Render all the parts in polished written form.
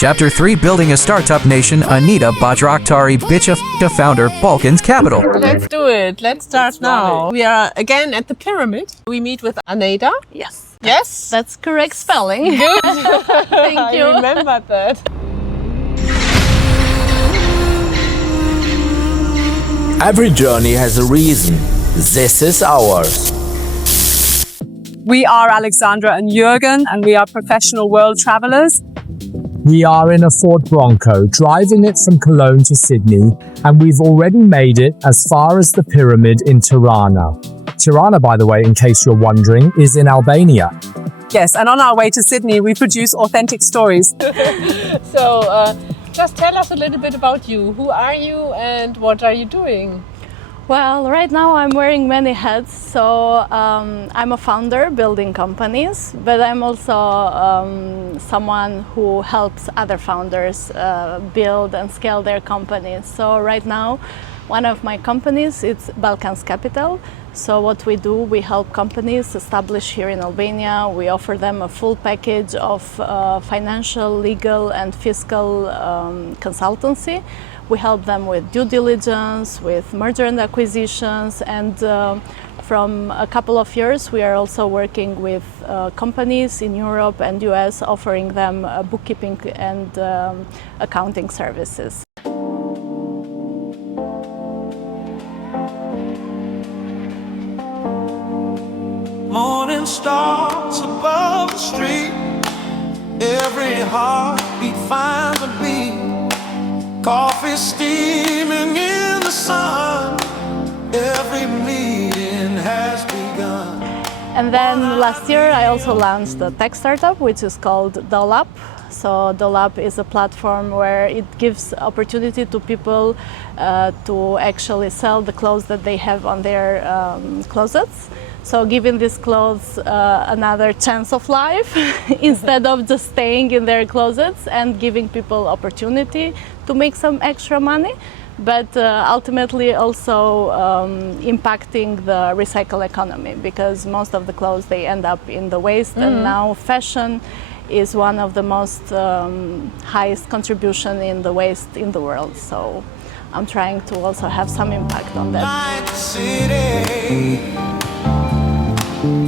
Chapter 3, Building a Startup Nation, Aneida Bajraktari Bicja, founder, Balkans Capital. Let's do it. Let's start now. We are again at the pyramid. We meet with Aneida. Yes. Yes? That's correct spelling. Good. Thank you. I remembered that. Every journey has a reason. This is ours. We are Alexandra and Jürgen, and we are professional world travelers. We are in a Ford Bronco, driving it from Cologne to Sydney, and we've already made it as far as the pyramid in Tirana. Tirana, by the way, in case you're wondering, is in Albania. Yes, and on our way to Sydney, we produce authentic stories. So, just tell us a little bit about you. Who are you and what are you doing? Well, right now I'm wearing many hats. So I'm a founder building companies, but I'm also someone who helps other founders build and scale their companies. So right now, one of my companies is Balkans Capital. So what we do, we help companies establish here in Albania. We offer them a full package of financial, legal and fiscal consultancy. We help them with due diligence, with merger and acquisitions, and from a couple of years we are also working with companies in Europe and US, offering them bookkeeping and accounting services. Morning stars above the street. Every heartbeat finds a beat. Coffee steaming in the sun. Every meeting has begun. And then last year I also launched a tech startup which is called Dolab. So Dolab is a platform where it gives opportunity to people to actually sell the clothes that they have on their closets. So giving these clothes another chance of life instead of just staying in their closets, and giving people opportunity to make some extra money, but ultimately also impacting the recycle economy, because most of the clothes, they end up in the waste. And now fashion is one of the most highest contribution in the waste in the world. So I'm trying to also have some impact on that. Night city.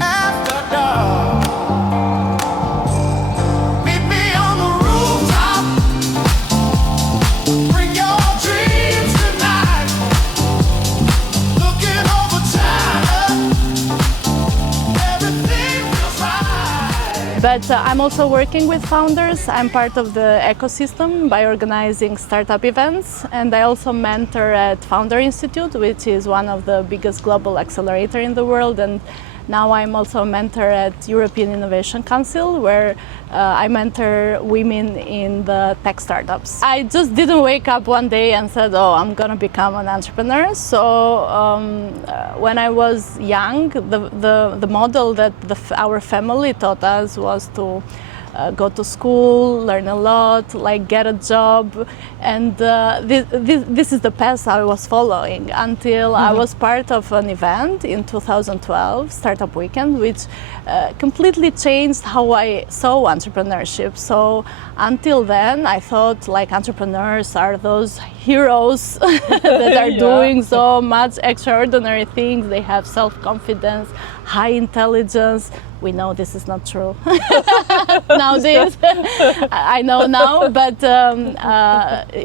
After dark, meet me on the rooftop. Bring your dreams tonight. Looking over China, everything feels right. But I'm also working with founders. I'm part of the ecosystem by organizing startup events, and I also mentor at Founder Institute, which is one of the biggest global accelerator in the world. And now I'm also a mentor at European Innovation Council, where I mentor women in the tech startups. I just didn't wake up one day and said, oh, I'm gonna become an entrepreneur. So when I was young, the model that our family taught us was to go to school, learn a lot, like get a job, and this is the path I was following until I was part of an event in 2012, Startup Weekend, which completely changed how I saw entrepreneurship. So until then, I thought like entrepreneurs are those heroes that are doing so much extraordinary things. They have self-confidence, high intelligence. We know this is not true nowadays. I know now, but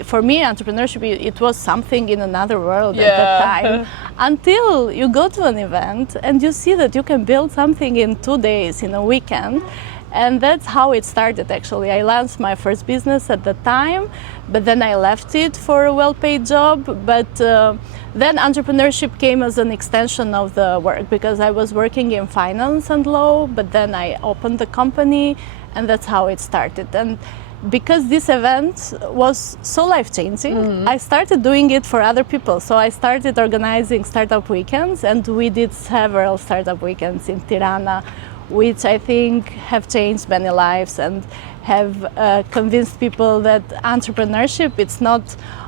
for me, entrepreneurship, it was something in another world at that time. Until you go to an event and you see that you can build something in 2 days, in a weekend. And that's how it started, actually. I launched my first business at the time, but then I left it for a well-paid job. But then entrepreneurship came as an extension of the work, because I was working in finance and law, but then I opened the company, and that's how it started. And because this event was so life-changing, I started doing it for other people. So I started organizing startup weekends, and we did several startup weekends in Tirana, which I think have changed many lives and have convinced people that entrepreneurship, it's not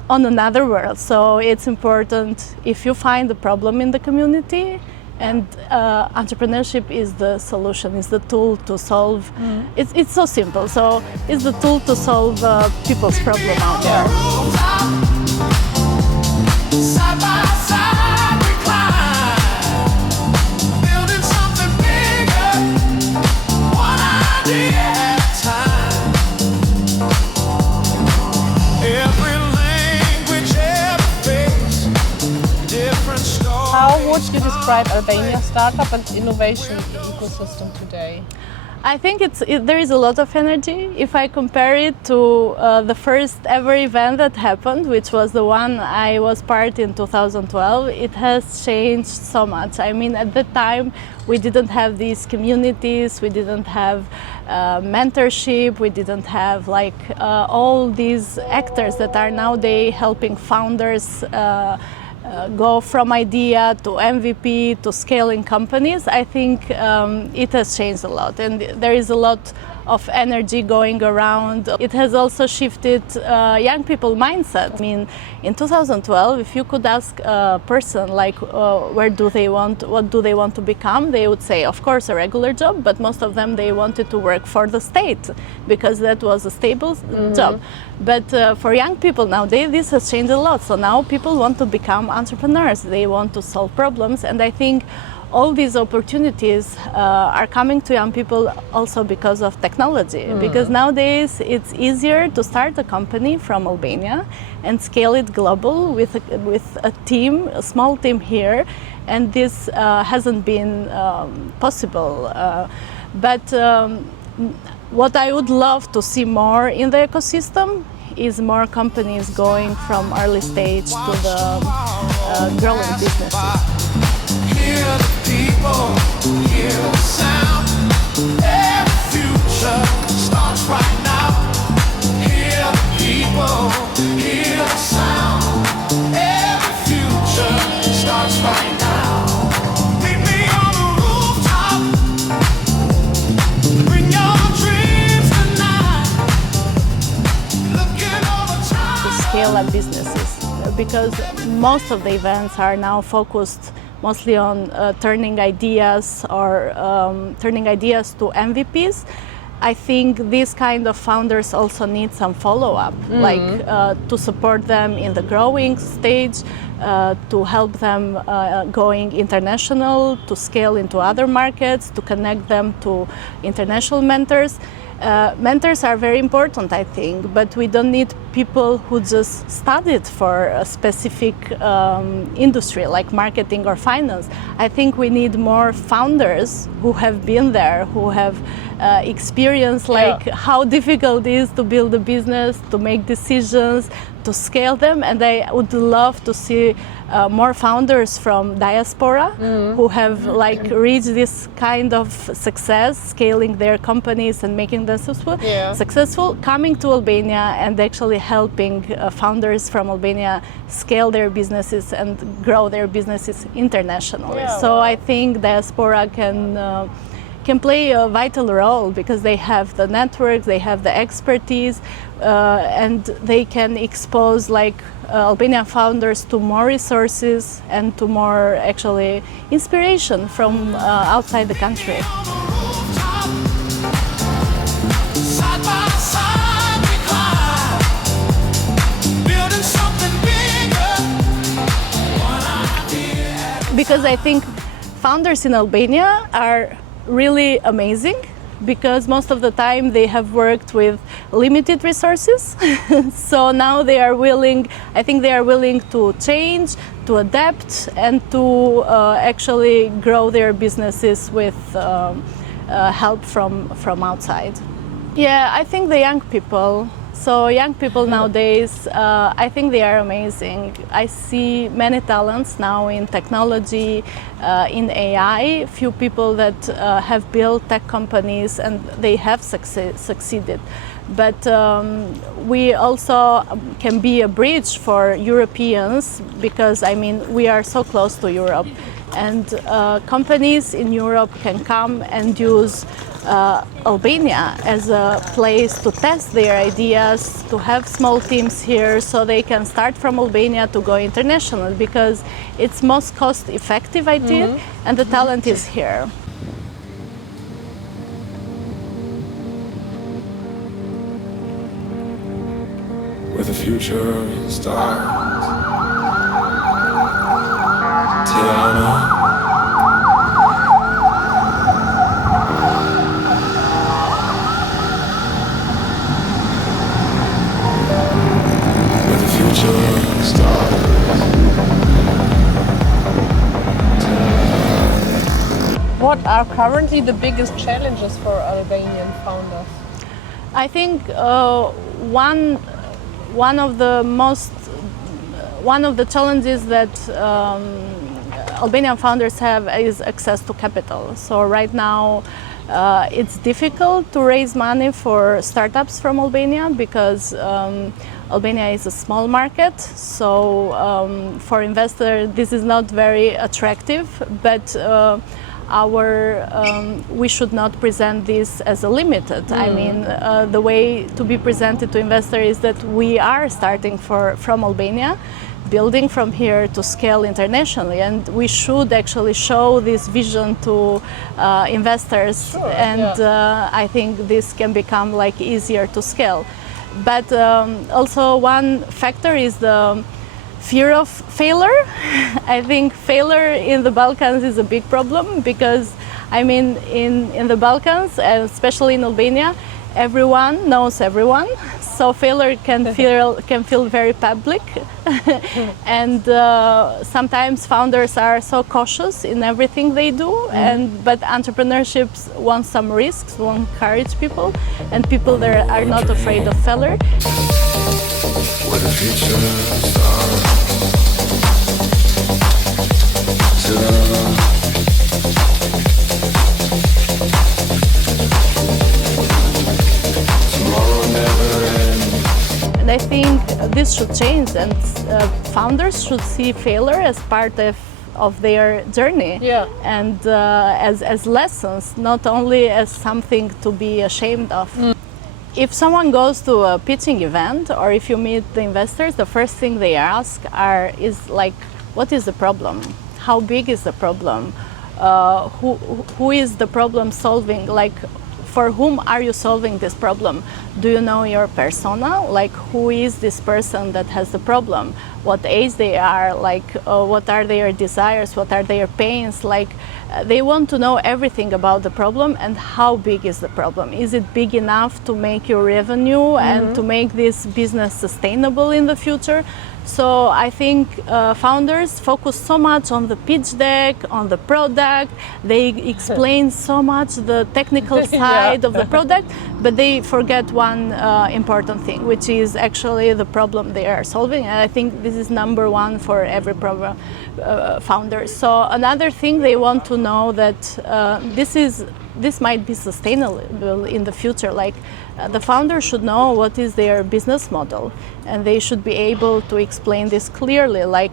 on another world. So it's important, if you find a problem in the community And entrepreneurship is the solution, is the tool to solve. It's so simple. So it's the tool to solve people's problem out there. Rooftop, side by side we climb, building something bigger, one idea at a time. Every language, every face, different story. How would you describe Albania's startup and innovation ecosystem today? I think there is a lot of energy. If I compare it to the first ever event that happened, which was the one I was part in 2012, it has changed so much. I mean, at the time, we didn't have these communities, we didn't have mentorship, we didn't have all these actors that are nowadays helping founders go from idea to MVP to scaling companies. I think it has changed a lot, and there is a lot of energy going around. It has also shifted young people mindset. I mean, in 2012, if you could ask a person what do they want to become, they would say, of course, a regular job, but most of them, they wanted to work for the state because that was a stable job. But for young people nowadays, this has changed a lot. So now people want to become entrepreneurs. They want to solve problems, and I think all these opportunities are coming to young people also because of technology. Because nowadays it's easier to start a company from Albania and scale it global with a team, a small team here, and this hasn't been possible. But what I would love to see more in the ecosystem is more companies going from early stage to the growing businesses. Hear the people, hear the sound. Every future starts right now. Hear the people, hear the sound. Every future starts right now. Meet me on the rooftop. Bring your dreams tonight. Looking over time. To scale up businesses, because most of the events are now focused mostly on turning ideas to MVPs. I think these kind of founders also need some follow-up, to support them in the growing stage, to help them going international, to scale into other markets, to connect them to international mentors. Mentors are very important, I think, but we don't need people who just studied for a specific industry like marketing or finance. I think we need more founders who have been there, who have experienced how difficult it is to build a business, to make decisions, to scale them. And I would love to see more founders from Diaspora who have reached this kind of success, scaling their companies and making them successful, coming to Albania and actually helping founders from Albania scale their businesses and grow their businesses internationally. So I think Diaspora can play a vital role because they have the network, they have the expertise, and they can expose Albanian founders to more resources and to more actually inspiration from outside the country. On the rooftop, side by side we climb, building something bigger, one idea. Because I think founders in Albania are really amazing, because most of the time they have worked with limited resources. So now they are willing to change, to adapt, and to actually grow their businesses with help from outside. Yeah, I think the young people. So young people nowadays, I think they are amazing. I see many talents now in technology, in AI, few people that have built tech companies and they have succeeded. But we also can be a bridge for Europeans because, I mean, we are so close to Europe. and companies in Europe can come and use Albania as a place to test their ideas, to have small teams here so they can start from Albania to go international, because it's most cost effective idea and the talent is here. Where the future starts. Tirana. Where the future starts. What are currently the biggest challenges for Albanian founders? I think one of the challenges that Albanian founders have is access to capital. So right now it's difficult to raise money for startups from Albania because Albania is a small market. So for investors this is not very attractive, but we should not present this as a limited. I mean, the way to be presented to investors is that we are starting from Albania, building from here to scale internationally, and we should actually show this vision to investors. Sure, and yeah. I think this can become like easier to scale. But also one factor is the fear of failure. I think failure in the Balkans is a big problem because, I mean, in the Balkans, especially in Albania, everyone knows everyone. So failure can feel very public, and sometimes founders are so cautious in everything they do. But entrepreneurship wants some risks, wants to encourage people, and people there are not afraid of failure. Where the future starts. Tomorrow never ends. And I think this should change, and founders should see failure as part of their journey, and as lessons, not only as something to be ashamed of. If someone goes to a pitching event or if you meet the investors, the first thing they ask is like, what is the problem? How big is the problem? Who is the problem solving? Like, for whom are you solving this problem? Do you know your persona? Like, who is this person that has the problem? What age they are? Like, what are their desires? What are their pains? Like, they want to know everything about the problem and how big is the problem. Is it big enough to make your revenue and to make this business sustainable in the future? So I think founders focus so much on the pitch deck, on the product. They explain so much the technical side of the product, but they forget one important thing, which is actually the problem they are solving. And I think this is number one for every founder. So another thing, they want to know that this might be sustainable in the future. Like, the founder should know what is their business model, and they should be able to explain this clearly, like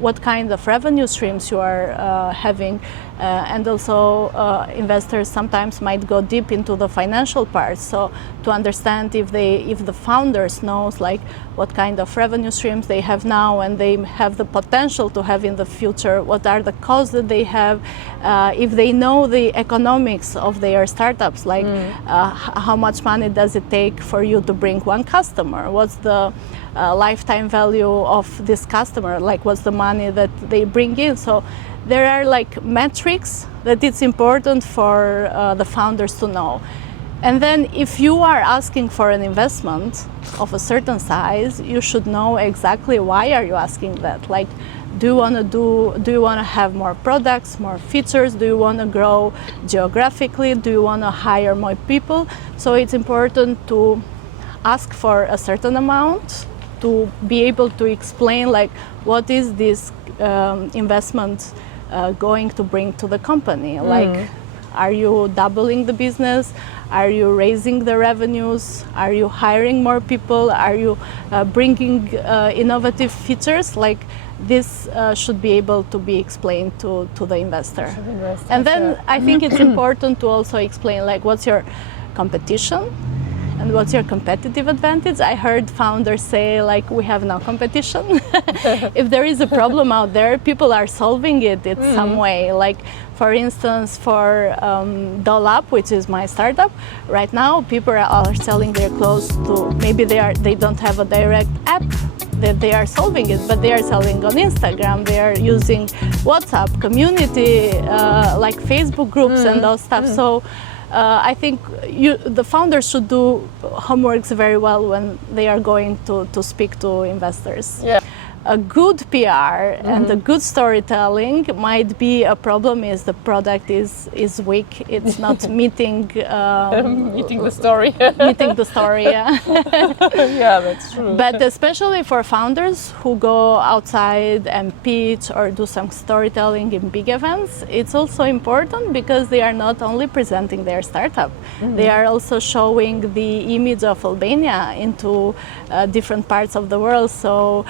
what kind of revenue streams you are having, and also investors sometimes might go deep into the financial part. So to understand if the founders knows like what kind of revenue streams they have now and they have the potential to have in the future, what are the costs that they have, if they know the economics of their startups, like how much money does it take for you to bring one customer, what's the lifetime value of this customer, like what's the money that they bring in. So there are like metrics that it's important for the founders to know. And then if you are asking for an investment of a certain size, you should know exactly why are you asking that. Like, do you want to have more products, more features? Do you want to grow geographically? Do you want to hire more people? So it's important to ask for a certain amount to be able to explain like what is this investment going to bring to the company. Like, are you doubling the business? Are you raising the revenues? Are you hiring more people? Are you bringing innovative features? Like this should be able to be explained to the investor. And then I think it's important to also explain like what's your competition and what's your competitive advantage. I heard founders say like we have no competition. If there is a problem out there, people are solving it in some way. Like for instance, for Dolab, which is my startup, right now people are selling their clothes to, maybe they don't have a direct app that they are solving it, but they are selling on Instagram, they are using WhatsApp, community, like Facebook groups and those stuff. So I think the founders should do homeworks very well when they are going to speak to investors. Yeah. A good PR and a good storytelling might be a problem is the product is weak. It's not meeting Meeting the story. meeting the story. Yeah. Yeah, that's true. But especially for founders who go outside and pitch or do some storytelling in big events, it's also important because they are not only presenting their startup, they are also showing the image of Albania into different parts of the world. So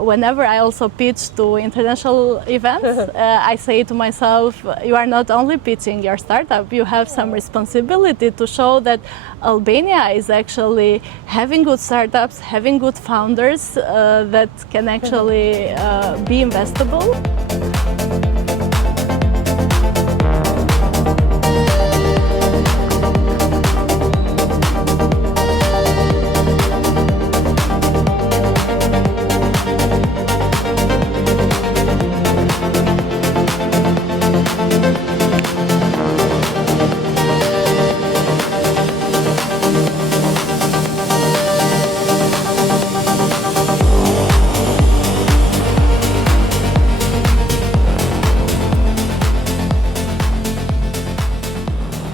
whenever I also pitch to international events, I say to myself, you are not only pitching your startup, you have some responsibility to show that Albania is actually having good startups, having good founders that can actually be investable.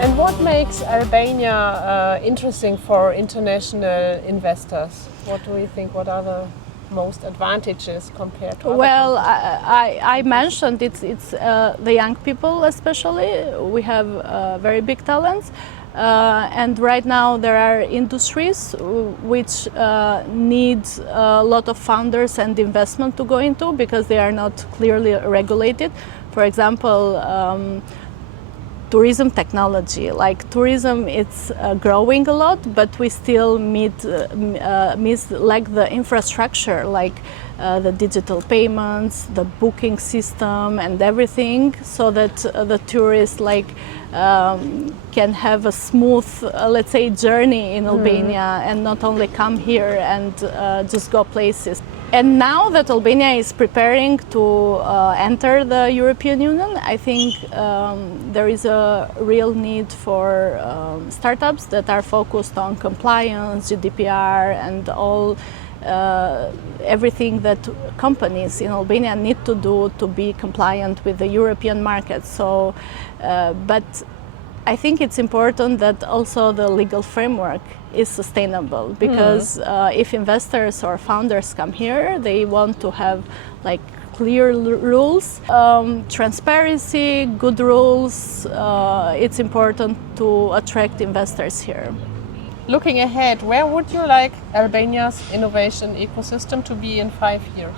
And what makes Albania interesting for international investors? What do you think? What are the most advantages compared to other Well, countries? I mentioned it's the young people especially. We have very big talents. And right now there are industries which need a lot of founders and investment to go into because they are not clearly regulated. For example, tourism technology. Like tourism, it's growing a lot, but we still miss like the infrastructure, like the digital payments, the booking system, and everything, so that the tourists can have a smooth, let's say, journey in Albania and not only come here and just go places. And now that Albania is preparing to enter the European Union, I think there is a real need for startups that are focused on compliance, GDPR, and all everything that companies in Albania need to do to be compliant with the European market. So, but I think it's important that also the legal framework is sustainable, because if investors or founders come here, they want to have like clear rules, transparency, good rules. It's important to attract investors here. Looking ahead, where would you like Albania's innovation ecosystem to be in 5 years?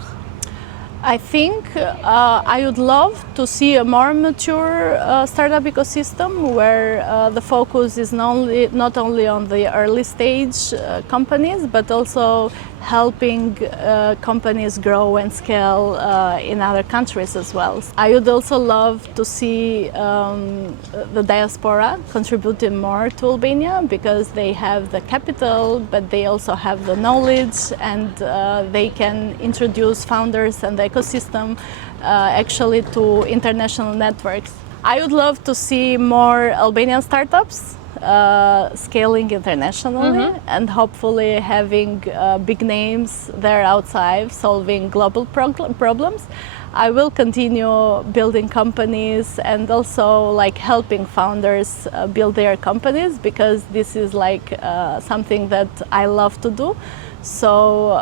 I think I would love to see a more mature startup ecosystem where the focus is not only on the early stage companies, but also helping companies grow and scale in other countries as well. I would also love to see the diaspora contributing more to Albania, because they have the capital, but they also have the knowledge, and they can introduce founders and the ecosystem actually to international networks. I would love to see more Albanian startups scaling internationally, and hopefully having big names there outside solving global problems. I will continue building companies and also like helping founders build their companies, because this is like something that I love to do. So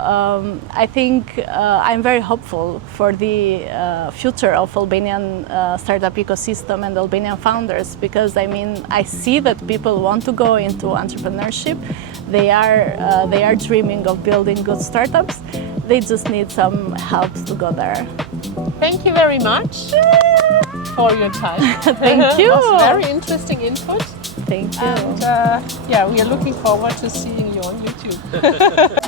I think I'm very hopeful for the future of Albanian startup ecosystem and Albanian founders, because I see that people want to go into entrepreneurship. They are dreaming of building good startups. They just need some help to go there. Thank you very much for your time. Thank you. It was very interesting input. Thank you. And we are looking forward to seeing you on YouTube.